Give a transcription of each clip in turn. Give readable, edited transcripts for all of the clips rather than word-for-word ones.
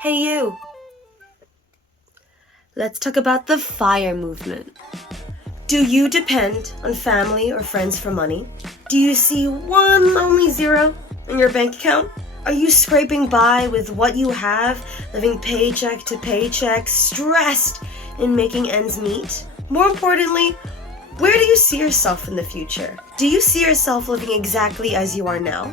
Hey you! Let's talk about the FIRE movement. Do you depend on family or friends for money? Do you see one only zero in your bank account? Are you scraping by with what you have, living paycheck to paycheck, stressed in making ends meet? More importantly, where do you see yourself in the future? Do you see yourself living exactly as you are now?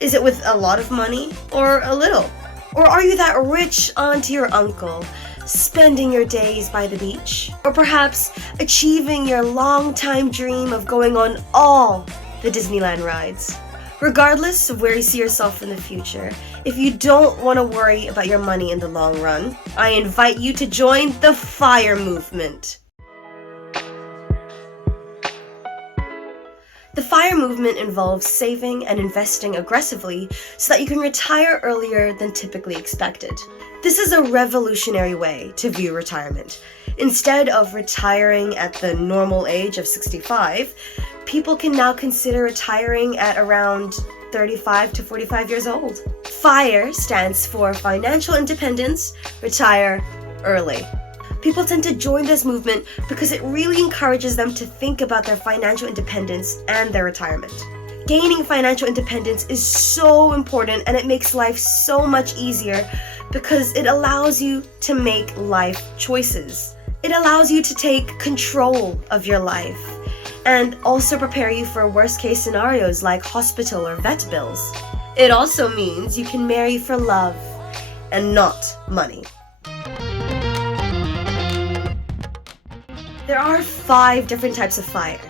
Is it with a lot of money or a little? Or are you that rich auntie or uncle, spending your days by the beach? Or perhaps achieving your long-time dream of going on all the Disneyland rides? Regardless of where you see yourself in the future, if you don't want to worry about your money in the long run, I invite you to join the FIRE movement. The FIRE movement involves saving and investing aggressively so that you can retire earlier than typically expected. This is a revolutionary way to view retirement. Instead of retiring at the normal age of 65, people can now consider retiring at around 35 to 45 years old. FIRE stands for Financial Independence, Retire Early. People tend to join this movement because it really encourages them to think about their financial independence and their retirement. Gaining financial independence is so important, and it makes life so much easier because it allows you to make life choices. It allows you to take control of your life and also prepare you for worst case scenarios like hospital or vet bills. It also means you can marry for love and not money. There are 5 different types of FIRE.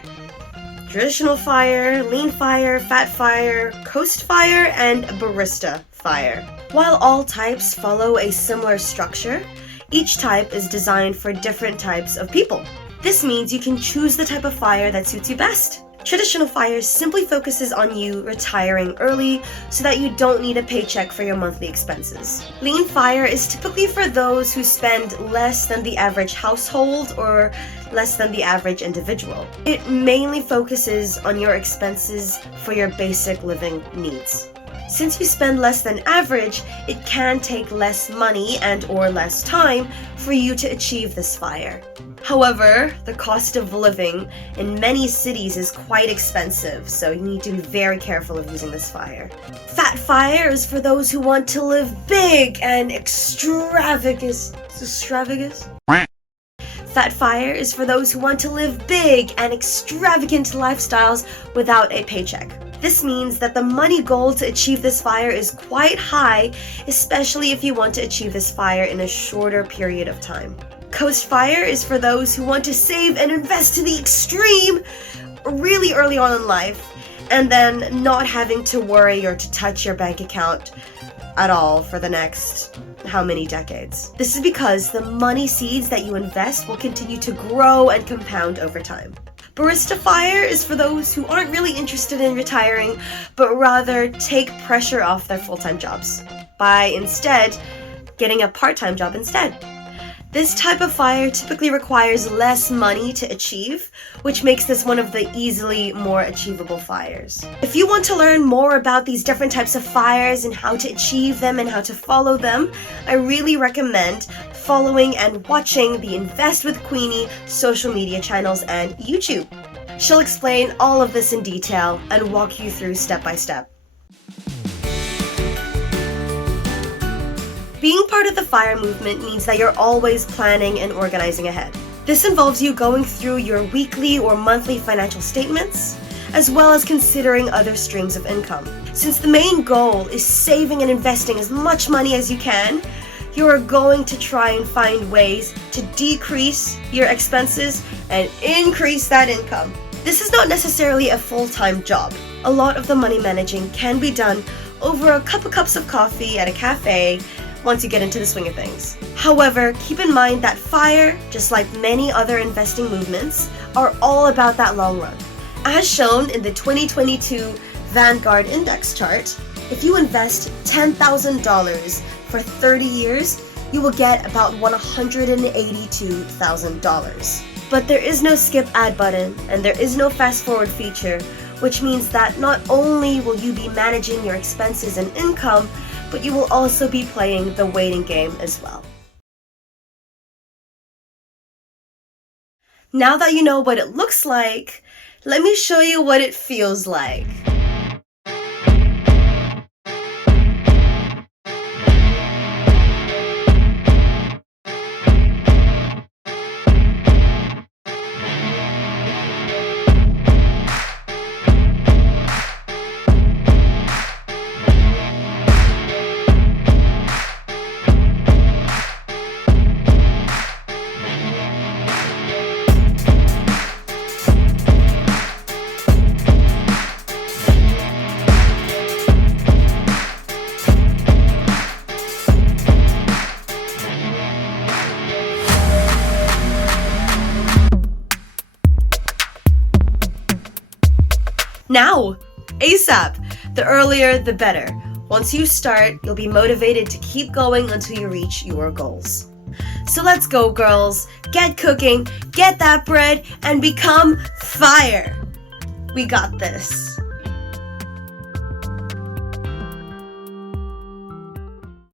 Traditional FIRE, lean FIRE, fat FIRE, coast FIRE, and barista FIRE. While all types follow a similar structure, each type is designed for different types of people. This means you can choose the type of FIRE that suits you best. Traditional FIRE simply focuses on you retiring early so that you don't need a paycheck for your monthly expenses. Lean FIRE is typically for those who spend less than the average household or less than the average individual. It mainly focuses on your expenses for your basic living needs. Since you spend less than average, it can take less money and or less time for you to achieve this FIRE. However, the cost of living in many cities is quite expensive, so you need to be very careful of using this FIRE. Fat FIRE is for those who want to live big and extravagant. Fat FIRE is for those who want to live big and extravagant lifestyles without a paycheck. This means that the money goal to achieve this FIRE is quite high, especially if you want to achieve this FIRE in a shorter period of time. Coast FIRE is for those who want to save and invest to the extreme really early on in life, and then not having to worry or to touch your bank account at all for the next how many decades. This is because the money seeds that you invest will continue to grow and compound over time. Barista FIRE is for those who aren't really interested in retiring, but rather take pressure off their full-time jobs by instead getting a part-time job instead. This type of FIRE typically requires less money to achieve, which makes this one of the easily more achievable FIREs. If you want to learn more about these different types of FIREs and how to achieve them and how to follow them, I really recommend following and watching the Invest with Queenie social media channels and YouTube. She'll explain all of this in detail and walk you through step by step. Being part of the FIRE movement means that you're always planning and organizing ahead. This involves you going through your weekly or monthly financial statements, as well as considering other streams of income. Since the main goal is saving and investing as much money as you can, you are going to try and find ways to decrease your expenses and increase that income. This is not necessarily a full-time job. A lot of the money managing can be done over a couple cups of coffee at a cafe once you get into the swing of things. However, keep in mind that FIRE, just like many other investing movements, are all about that long run. As shown in the 2022 Vanguard Index chart, if you invest $10,000 for 30 years, you will get about $182,000. But there is no skip ad button and there is no fast forward feature, which means that not only will you be managing your expenses and income, but you will also be playing the waiting game as well. Now that you know what it looks like, let me show you what it feels like. Now, ASAP! The earlier, the better. Once you start, you'll be motivated to keep going until you reach your goals. So let's go, girls. Get cooking, get that bread, and become fire. We got this.